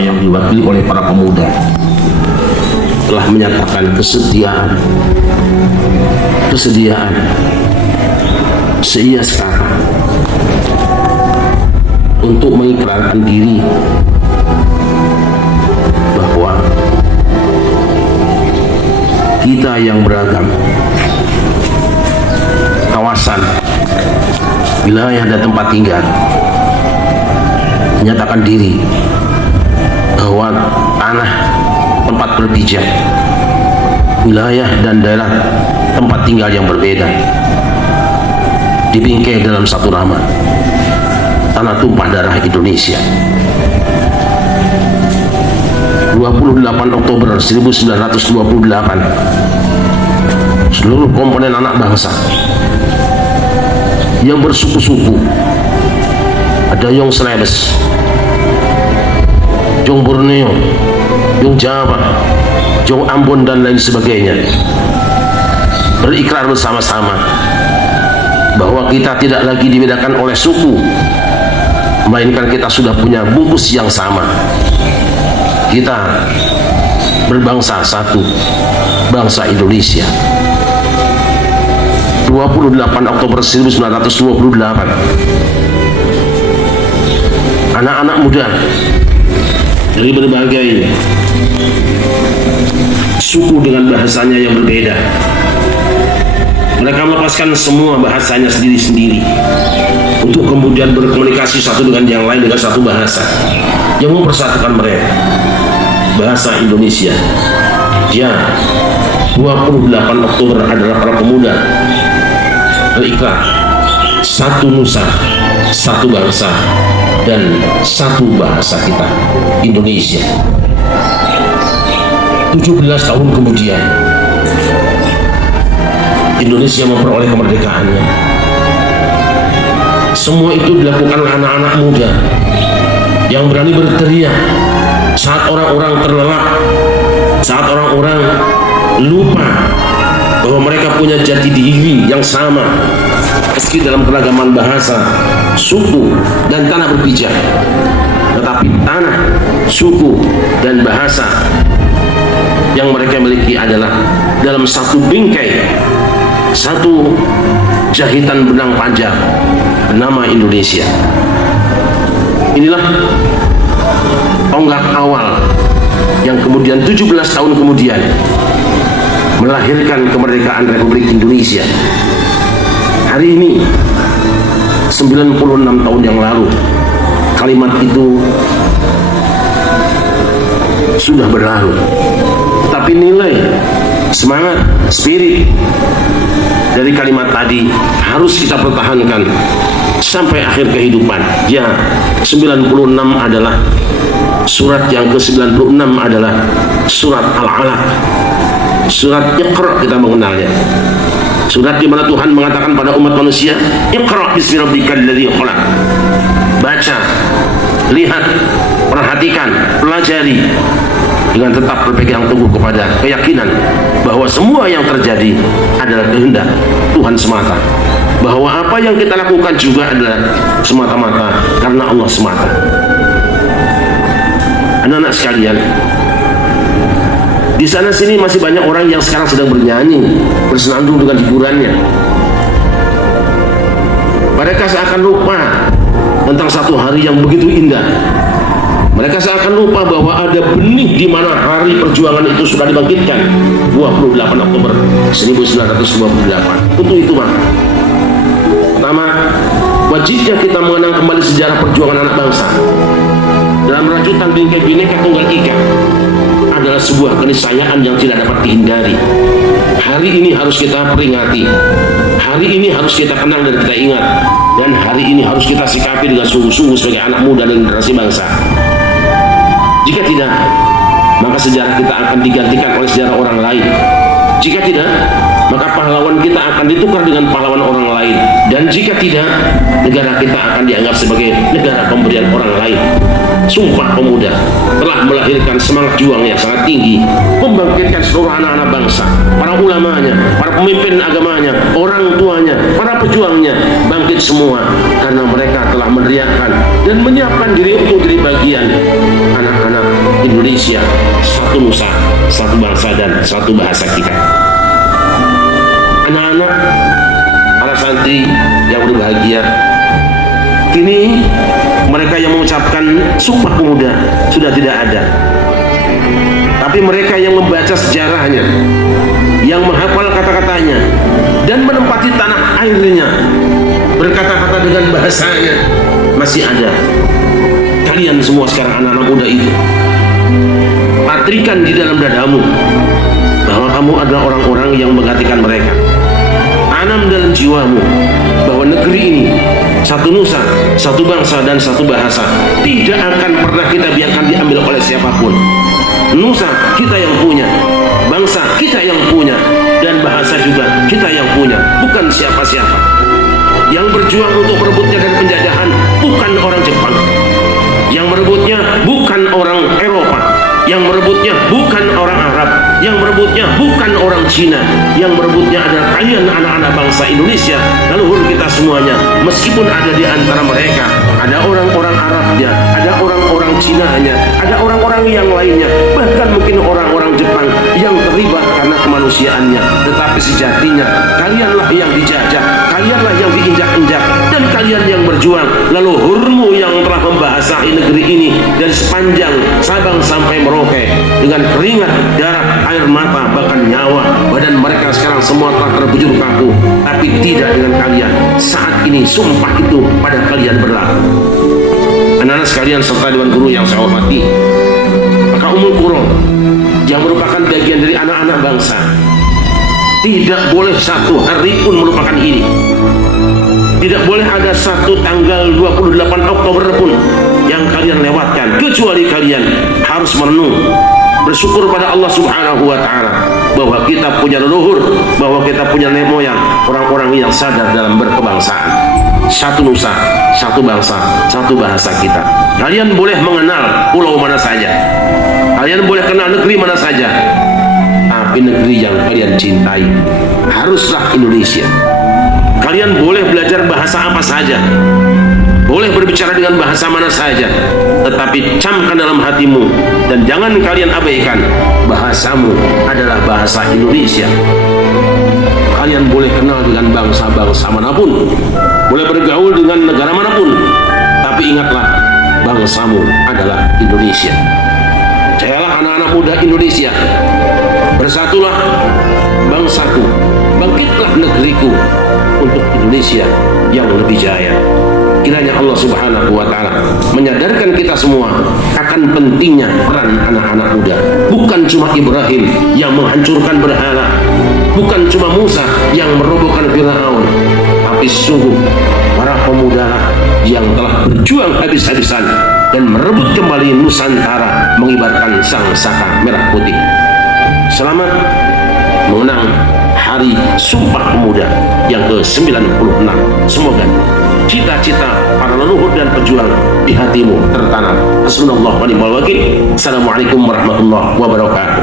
yang diwakili oleh para pemuda telah menyatakan kesediaan seia sekarang untuk mengikrarkan diri bahwa kita yang beragam kawasan, wilayah dan tempat tinggal menyatakan diri bahwa tanah tempat berpijak, wilayah dan daerah tempat tinggal yang berbeda dibingkai dalam satu nama, tanah tumpah darah Indonesia. 28 Oktober 1928, seluruh komponen anak bangsa yang bersuku-suku, ada Yong Celebes, Yong Borneo, Yong Jawa, Yong Ambon dan lain sebagainya, berikrar bersama-sama bahwa kita tidak lagi dibedakan oleh suku, melainkan kita sudah punya bungkus yang sama. Kita berbangsa satu, bangsa Indonesia. 28 Oktober 1928, anak-anak muda dari berbagai suku dengan bahasanya yang berbeda, mereka melepaskan semua bahasanya sendiri-sendiri untuk kemudian berkomunikasi satu dengan yang lain dengan satu bahasa yang mempersatukan mereka, bahasa Indonesia. Ya, 28 Oktober adalah para pemuda berikrar satu nusa, satu bangsa dan satu bahasa kita, Indonesia. 17 tahun kemudian Indonesia memperoleh kemerdekaannya. Semua itu dilakukan oleh anak-anak muda yang berani berteriak saat orang-orang terlelap, saat orang-orang lupa bahwa mereka punya jati diri yang sama meski dalam keragaman bahasa, suku, dan tanah berpijak, tetapi tanah, suku, dan bahasa yang mereka miliki adalah dalam satu bingkai, satu jahitan benang panjang bernama Indonesia. Inilah tonggak awal yang kemudian 17 tahun kemudian melahirkan kemerdekaan Republik Indonesia. Hari ini 96 tahun yang lalu kalimat itu sudah berlalu, tapi nilai, semangat, spirit dari kalimat tadi harus kita pertahankan sampai akhir kehidupan. Ya, 96 adalah surat yang ke-96 adalah surat Al-Alaq, surat Iqra kita mengenalnya, surat di mana Tuhan mengatakan pada umat manusia, Iqra bismi rabbikal ladzi khalaq. Baca, lihat, perhatikan, pelajari dengan tetap berpegang teguh kepada keyakinan bahwa semua yang terjadi adalah kehendak Tuhan semata, bahwa apa yang kita lakukan juga adalah semata-mata karena Allah semata. Anak-anak sekalian, di sana sini masih banyak orang yang sekarang sedang bernyanyi, bersenandung dengan hiburannya. Mereka seakan lupa tentang satu hari yang begitu indah. Mereka seakan lupa bahwa ada benih di mana hari perjuangan itu sudah dibangkitkan 28 Oktober 1928. Untuk itu, Pak, pertama, wajibnya kita mengenang kembali sejarah perjuangan anak bangsa dalam rajutan bingkai Bhinneka Tunggal Ika adalah sebuah keniscayaan yang tidak dapat dihindari. Hari ini harus kita peringati, hari ini harus kita kenang dan kita ingat, dan hari ini harus kita sikapi dengan sungguh-sungguh sebagai anak muda dan generasi bangsa. Jika tidak, maka sejarah kita akan digantikan oleh sejarah orang lain. Jika tidak, maka pahlawan kita akan ditukar dengan pahlawan orang lain. Dan jika tidak, negara kita akan dianggap sebagai negara pemberian orang lain. Sumpah Pemuda telah melahirkan semangat juang yang sangat tinggi, membangkitkan seluruh anak-anak bangsa, para ulamanya, para pemimpin agamanya, orang tuanya, para pejuangnya, bangkit semua karena mereka telah meneriakkan dan menyiapkan diri untuk jadi bagian anak-anak satu nusa, satu bangsa dan satu bahasa kita. Anak-anak, para santri yang berbahagia, kini mereka yang mengucapkan Sumpah Pemuda sudah tidak ada, tapi mereka yang membaca sejarahnya, yang menghafal kata-katanya dan menempati tanah airnya, berkata-kata dengan bahasanya, masih ada. Kalian semua sekarang anak-anak muda itu, patrikan di dalam dadamu bahwa kamu adalah orang-orang yang menggantikan mereka. Tanam dalam jiwamu bahwa negeri ini satu nusa, satu bangsa dan satu bahasa tidak akan pernah kita biarkan diambil oleh siapapun. Nusa kita yang punya, bangsa kita yang punya, dan bahasa juga kita yang punya, bukan siapa-siapa. Yang berjuang untuk merebutnya dari penjajahan bukan orang Jepang, yang merebutnya bukan orang Eropa, yang merebutnya bukan orang Arab, yang merebutnya bukan orang Cina, yang merebutnya adalah kalian anak-anak bangsa Indonesia, leluhur kita semuanya. Meskipun ada di antara mereka ada orang-orang Arabnya, ada orang-orang Cinanya, ada orang-orang yang lainnya, bahkan mungkin orang-orang Jepang yang terlibat karena kemanusiaannya, tetapi sejatinya kalianlah yang dijajah, kalianlah yang diinjak-injak, dan kalian yang berjuang. Leluhurmu yang telah membasahi negeri ini dari sepanjang Sabang sampai Merauke dengan keringat, darah, air mata, bahkan nyawa. Badan mereka sekarang semua telah terbujur kaku, tapi tidak dengan kalian. Saat ini sumpah itu pada kalian berlaku. Anak-anak sekalian serta Dewan Guru yang saya hormati, maka Ummul Qura yang merupakan bagian dari anak-anak bangsa tidak boleh satu hari pun melupakan ini. Tidak boleh ada satu tanggal 28 Oktober pun yang kalian lewatkan, kecuali kalian harus merenung, bersyukur pada Allah Subhanahu wa Ta'ala bahwa kita punya leluhur, bahwa kita punya nenek moyang, orang-orang yang sadar dalam berkebangsaan. Satu nusa, satu bangsa, satu bahasa kita. Kalian boleh mengenal pulau mana saja, kalian boleh kenal negeri mana saja, tapi negeri yang kalian cintai haruslah Indonesia. Kalian boleh belajar bahasa apa saja, boleh berbicara dengan bahasa mana saja, tetapi camkan dalam hatimu dan jangan kalian abaikan, bahasamu adalah bahasa Indonesia. Kalian boleh kenal dengan bangsa-bangsa manapun, boleh bergaul dengan negara manapun, tapi ingatlah, bangsamu adalah Indonesia. Jayalah anak-anak muda Indonesia, bersatulah bangsaku, bangkitlah negeriku untuk Indonesia yang lebih jaya. Kiranya Allah Subhanahu wa Ta'ala menyadarkan kita semua akan pentingnya peran anak-anak muda. Bukan cuma Ibrahim yang menghancurkan berhala, bukan cuma Musa yang merobohkan Firaun, tapi sungguh para pemuda yang telah berjuang habis-habisan dan merebut kembali Nusantara mengibarkan sang saka merah putih. Selamat mengenang Hari Sumpah Pemuda yang ke-96. Semoga cita-cita para leluhur dan pejuang di hatimu tertanam. Hasbunallahu wa ni'mal wakil. Assalamualaikum warahmatullahi wabarakatuh.